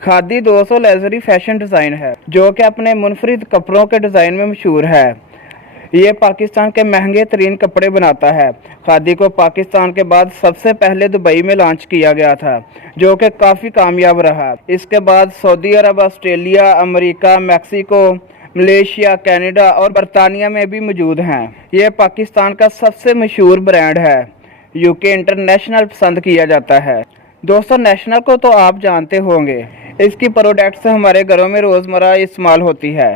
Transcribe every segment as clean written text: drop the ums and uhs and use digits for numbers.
खादी दोस्तों luxury fashion design है जो कि अपने मुनफरिद कपड़ों के डिज़ाइन में मशहूर है। ये पाकिस्तान के महंगे तरीन कपड़े बनाता है। खादी को पाकिस्तान के बाद सबसे पहले दुबई में लॉन्च किया गया था जो कि काफ़ी कामयाब रहा। इसके बाद Saudi Arab, Australia, America, Mexico, Malaysia, Canada और बरतानिया में भी मौजूद हैं। ये पाकिस्तान का सबसे मशहूर ब्रांड है। यूके इंटरनेशनल पसंद किया जाता है। दोस्तों नेशनल को तो आप जानते होंगे, इसकी प्रोडक्ट्स हमारे घरों में रोज़मर्रा इस्तेमाल होती है।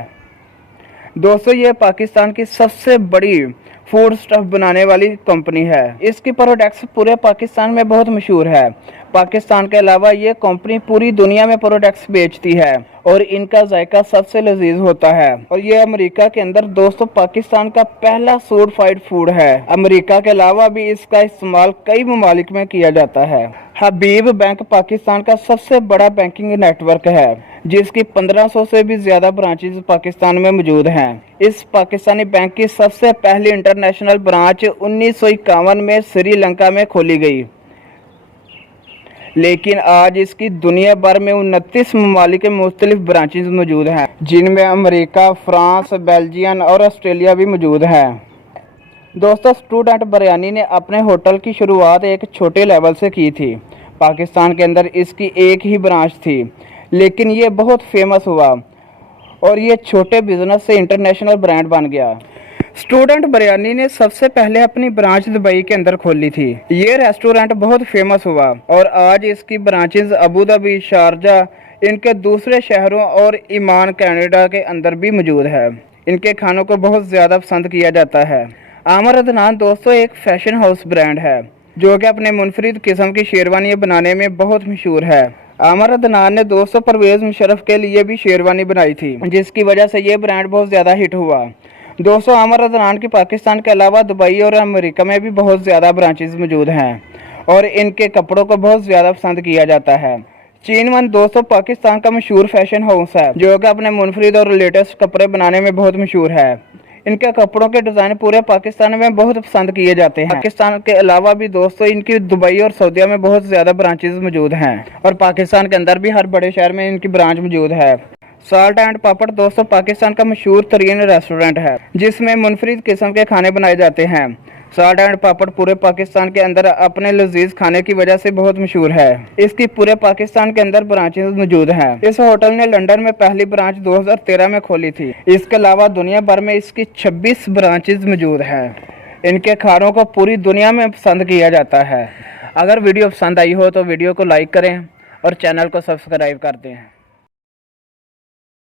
दोस्तों ये पाकिस्तान की सबसे बड़ी फूड स्टफ बनाने वाली कंपनी है। इसकी प्रोडक्ट्स पूरे पाकिस्तान में बहुत मशहूर है। पाकिस्तान के अलावा ये कंपनी पूरी दुनिया में प्रोडक्ट्स बेचती है और इनका जायका सबसे लजीज होता है। और ये अमेरिका के अंदर दोस्तों पाकिस्तान का पहला सर्टिफाइड फूड है। अमेरिका के अलावा भी इसका इस्तेमाल कई ममालिक में किया जाता है। हबीब बैंक पाकिस्तान का सबसे बड़ा बैंकिंग नेटवर्क है जिसकी 1500 से भी ज़्यादा ब्रांचेज पाकिस्तान में मौजूद हैं। इस पाकिस्तानी बैंक की सबसे पहली इंटरनेशनल ब्रांच 1951 में श्रीलंका में खोली गई, लेकिन आज इसकी दुनिया भर में 29 ममालिक में मुख्तलिफ ब्रांचेज मौजूद हैं जिनमें अमेरिका, फ्रांस, बेल्जियम और ऑस्ट्रेलिया भी मौजूद हैं। दोस्तों स्टूडेंट बिरयानी ने अपने होटल की शुरुआत एक छोटे लेवल से की थी। पाकिस्तान के अंदर इसकी एक ही ब्रांच थी, लेकिन ये बहुत फेमस हुआ और ये छोटे बिजनेस से इंटरनेशनल ब्रांड बन गया। स्टूडेंट बिरयानी ने सबसे पहले अपनी ब्रांच दुबई के अंदर खोली थी। ये रेस्टोरेंट बहुत फेमस हुआ और आज इसकी ब्रांचेज अबू धाबी, शारजा, इनके दूसरे शहरों और ईमान कनाडा के अंदर भी मौजूद है। इनके खानों को बहुत ज़्यादा पसंद किया जाता है। आमर अदनान दोस्तों एक फैशन हाउस ब्रांड है जो कि अपने मुनफरिद किस्म की शेरवानी बनाने में बहुत मशहूर है। आमर अदनान ने दोस्तों परवेज़ मुशर्रफ के लिए भी शेरवानी बनाई थी जिसकी वजह से ये ब्रांड बहुत ज़्यादा हिट हुआ। दोस्तों आमर अदनान की पाकिस्तान के अलावा दुबई और अमेरिका में भी बहुत ज़्यादा ब्रांचेज मौजूद हैं और इनके कपड़ों को बहुत ज़्यादा पसंद किया जाता है। चीनवन दोस्तों पाकिस्तान का मशहूर फैशन हाउस है जो कि अपने मुनफरिद और लेटेस्ट कपड़े बनाने में बहुत मशहूर है। इनके कपड़ों के डिज़ाइन पूरे पाकिस्तान में बहुत पसंद किए जाते हैं। पाकिस्तान के अलावा भी दोस्तों इनकी दुबई और सऊदीया में बहुत ज़्यादा ब्रांचेज मौजूद हैं और पाकिस्तान के अंदर भी हर बड़े शहर में इनकी ब्रांच मौजूद है। साल्ट एंड पापड़ दोस्तों पाकिस्तान का मशहूर तरीन रेस्टोरेंट है जिसमें मुनफरिद किस्म के खाने बनाए जाते हैं। साल्ट एंड पापड़ पूरे पाकिस्तान के अंदर अपने लजीज खाने की वजह से बहुत मशहूर है। इसकी पूरे पाकिस्तान के अंदर ब्रांचेज मौजूद हैं। इस होटल ने लंदन में पहली ब्रांच 2013 में खोली थी। इसके अलावा दुनिया भर में इसकी 26 ब्रांचेज मौजूद हैं। इनके खानों को पूरी दुनिया में पसंद किया जाता है। अगर वीडियो पसंद आई हो तो वीडियो को लाइक करें और चैनल को सब्सक्राइब कर दें।